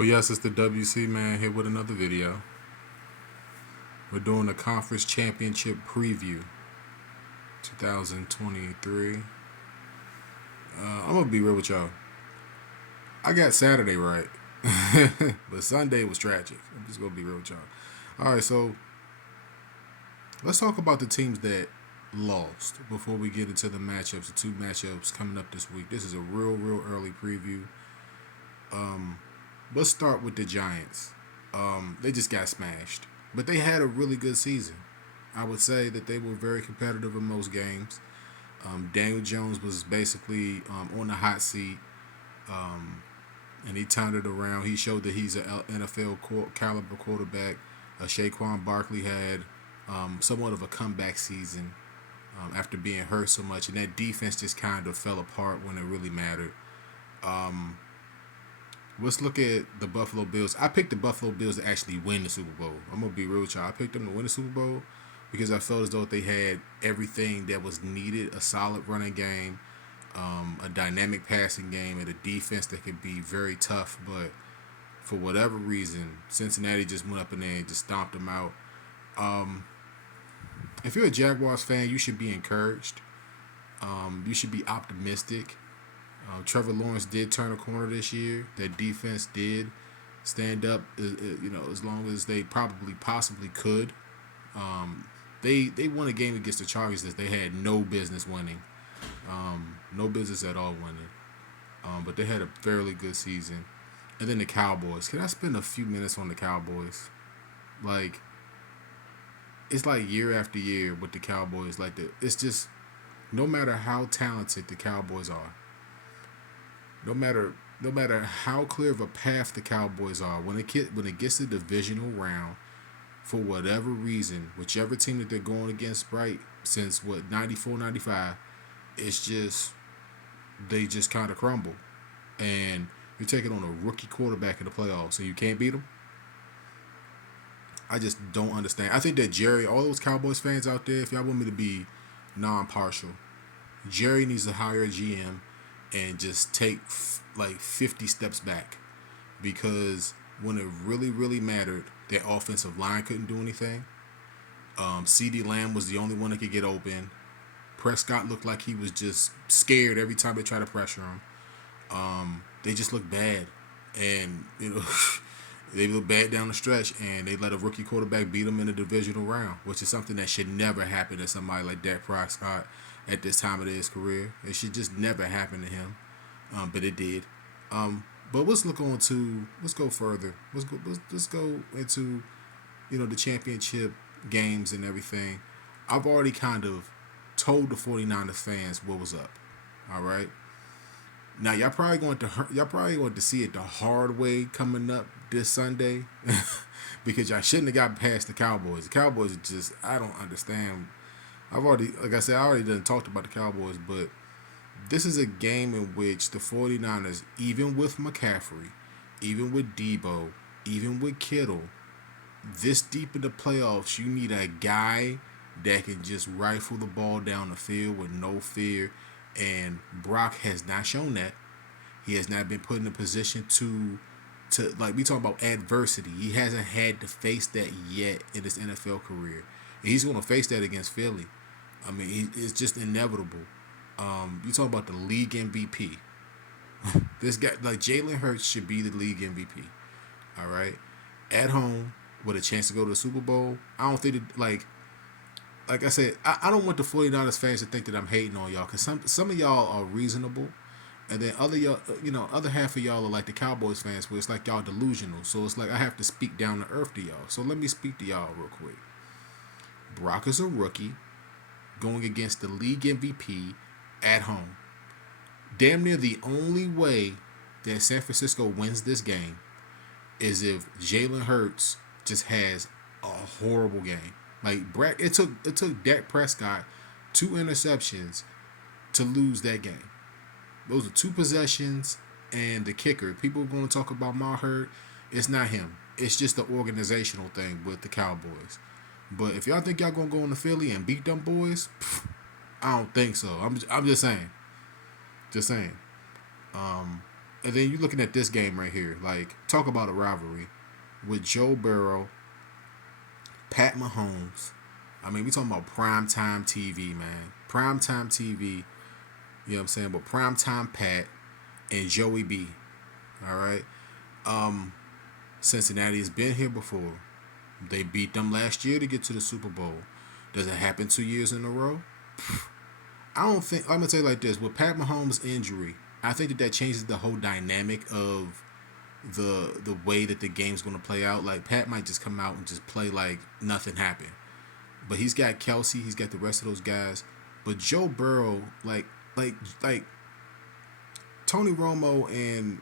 Oh yes, it's the WC man here with another video. We're doing the conference championship preview 2023. I'm gonna be real with y'all. I got Saturday right, but Sunday was tragic. I'm just gonna be real with y'all. All right, so let's talk about the teams that lost before we get into the matchups. The two matchups coming up this week. This is a real early preview. Let's start with the Giants. They just got smashed, but they had a really good season. I would say that they were very competitive in most games. Daniel Jones was basically on the hot seat, and he turned it around. He showed that he's an NFL caliber quarterback. Saquon Barkley had somewhat of a comeback season after being hurt so much, and that defense just kind of fell apart when it really mattered. Let's look at the Buffalo Bills. I picked the Buffalo Bills to actually win the Super Bowl. I'm gonna be real with y'all. I picked them to win the Super Bowl because I felt as though they had everything that was needed: a solid running game, a dynamic passing game, and a defense that could be very tough. But for whatever reason, Cincinnati just went up in there and just stomped them out. If you're a Jaguars fan, you should be encouraged. You should be optimistic. Trevor Lawrence did turn a corner this year. That defense did stand up, as long as they probably possibly could. They won a game against the Chargers that they had no business winning, no business at all winning. But they had a fairly good season. And then the Cowboys. Can I spend a few minutes on the Cowboys? Like, it's like year after year with the Cowboys. It's just no matter how talented the Cowboys are, no matter how clear of a path the Cowboys are, when it gets to the divisional round, for whatever reason, whichever team that they're going against, right, since 94, 95, it's just they just kind of crumble. And you're taking on a rookie quarterback in the playoffs, so you can't beat them. I just don't understand. I think that Jerry, all those Cowboys fans out there, if y'all want me to be non-partial, Jerry needs to hire a GM and just take like 50 steps back, because when it really mattered, their offensive line couldn't do anything. CeeDee Lamb was the only one that could get open. Prescott looked like he was just scared every time they tried to pressure him. They just looked bad, and they looked bad down the stretch, and they let a rookie quarterback beat them in the divisional round, which is something that should never happen to somebody like Dak Prescott at this time of his career. It should just never happen to him, but it did. But let's go further. Let's go into the championship games and everything. I've already kind of told the 49ers fans what was up. All right. Now y'all probably going to see it the hard way coming up this Sunday, because y'all shouldn't have got past the Cowboys. The Cowboys are just, I don't understand. Like I said, I already done talked about the Cowboys, but this is a game in which the 49ers, even with McCaffrey, even with Debo, even with Kittle, this deep in the playoffs, you need a guy that can just rifle the ball down the field with no fear. And Brock has not shown that. He has not been put in a position to like, we talk about adversity. He hasn't had to face that yet in his NFL career. And he's going to face that against Philly. I mean, it's just inevitable. You talk about the league MVP. This guy, like, Jalen Hurts should be the league MVP. All right, at home with a chance to go to the Super Bowl. I don't think that, like I said, I don't want the 49ers fans to think that I'm hating on y'all, because some of y'all are reasonable, and then other half of y'all are like the Cowboys fans, where it's like y'all delusional. So it's like I have to speak down to earth to y'all. So let me speak to y'all real quick. Brock is a rookie going against the league MVP at home. Damn near the only way that San Francisco wins this game is if Jalen Hurts just has a horrible game. Like, it took Dak Prescott 2 interceptions to lose that game. Those are 2 possessions, and the kicker. People are going to talk about Maher. It's not him. It's just the organizational thing with the Cowboys. But if y'all think y'all gonna go into Philly and beat them boys, I don't think so. I'm just saying. Just saying. And then you looking at this game right here. Like, talk about a rivalry with Joe Burrow, Pat Mahomes. I mean, we talking about prime time TV, man. Prime time TV. You know what I'm saying? But prime time Pat and Joey B. All right. Cincinnati has been here before. They beat them last year to get to the Super Bowl. Does it happen 2 years in a row? I don't think. I'm gonna tell you like this: with Pat Mahomes' injury, I think that changes the whole dynamic of the way that the game's gonna play out. Like Pat might just come out and just play like nothing happened, but he's got Kelsey, he's got the rest of those guys. But Joe Burrow, like Tony Romo and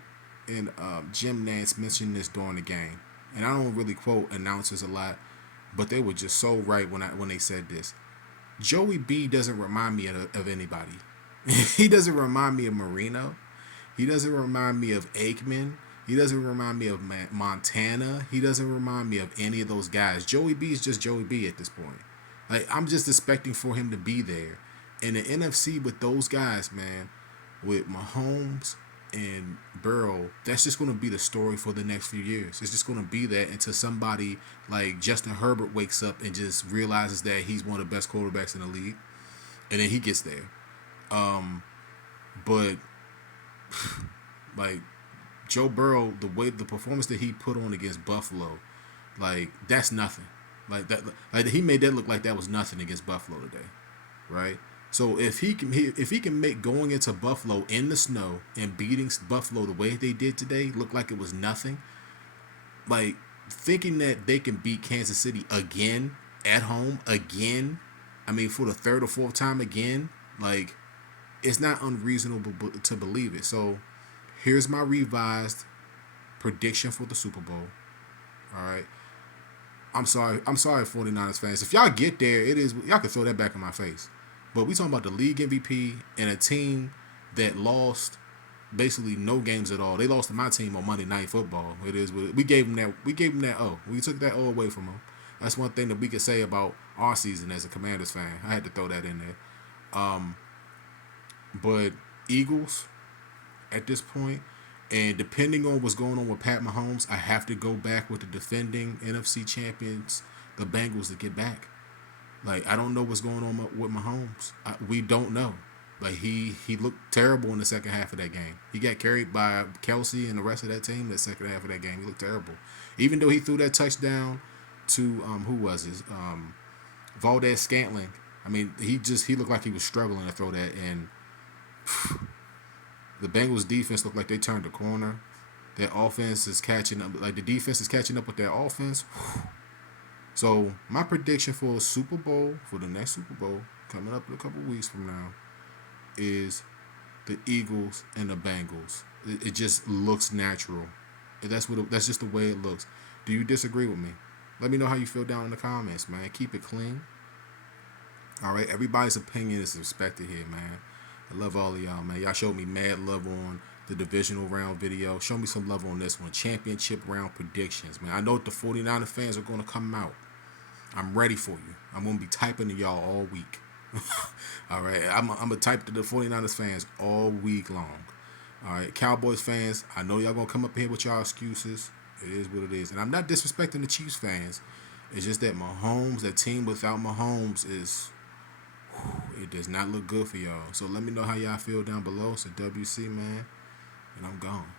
Jim Nantz mentioned this during the game, and I don't really quote announcers a lot, but they were just so right when they said this. Joey B doesn't remind me of anybody. He doesn't remind me of Marino. He doesn't remind me of Aikman. He doesn't remind me of Montana. He doesn't remind me of any of those guys. Joey B is just Joey B at this point. Like, I'm just expecting for him to be there. In the NFC with those guys, man, with Mahomes and Burrow, that's just going to be the story for the next few years. It's just going to be that until somebody like Justin Herbert wakes up and just realizes that he's one of the best quarterbacks in the league, and then he gets there. But like Joe Burrow, the performance that he put on against Buffalo, like that's nothing. Like that, like he made that look like that was nothing against Buffalo today, right? So if he can make going into Buffalo in the snow and beating Buffalo the way they did today look like it was nothing, like thinking that they can beat Kansas City again at home again, I mean for the third or fourth time again, like it's not unreasonable to believe it. So here's my revised prediction for the Super Bowl. All right. I'm sorry, 49ers fans. If y'all get there, it is y'all can throw that back in my face. But we talking about the league MVP and a team that lost basically no games at all. They lost to my team on Monday Night Football. It is we gave them that. We gave them that O. We took that O away from them. That's one thing that we could say about our season as a Commanders fan. I had to throw that in there. But Eagles at this point, and depending on what's going on with Pat Mahomes, I have to go back with the defending NFC champions, the Bengals, to get back. Like I don't know what's going on with Mahomes. We don't know. Like he looked terrible in the second half of that game. He got carried by Kelsey and the rest of that team. The second half of that game, he looked terrible. Even though he threw that touchdown to who was his Valdez Scantling. I mean, he looked like he was struggling to throw that, and the Bengals defense looked like they turned the corner. Their offense is catching up. Like the defense is catching up with their offense. So my prediction for a Super Bowl, for the next Super Bowl coming up in a couple weeks from now, is the Eagles and the Bengals. It just looks natural. That's just the way it looks. Do you disagree with me? Let me know how you feel down in the comments, man. Keep it clean. All right, everybody's opinion is respected here, man. I love all of y'all, man. Y'all showed me mad love on the divisional round video. Show me some love on this one. Championship round predictions, man. I know the 49er fans are going to come out. I'm ready for you. I'm going to be typing to y'all all week. All right, I'm going to type to the 49ers fans all week long. All right, Cowboys fans, I know y'all going to come up here with y'all excuses. It is what it is. And I'm not disrespecting the Chiefs fans. It's just that Mahomes, that team without Mahomes is... it does not look good for y'all. So let me know how y'all feel down below. It's a WC, man. And I'm gone.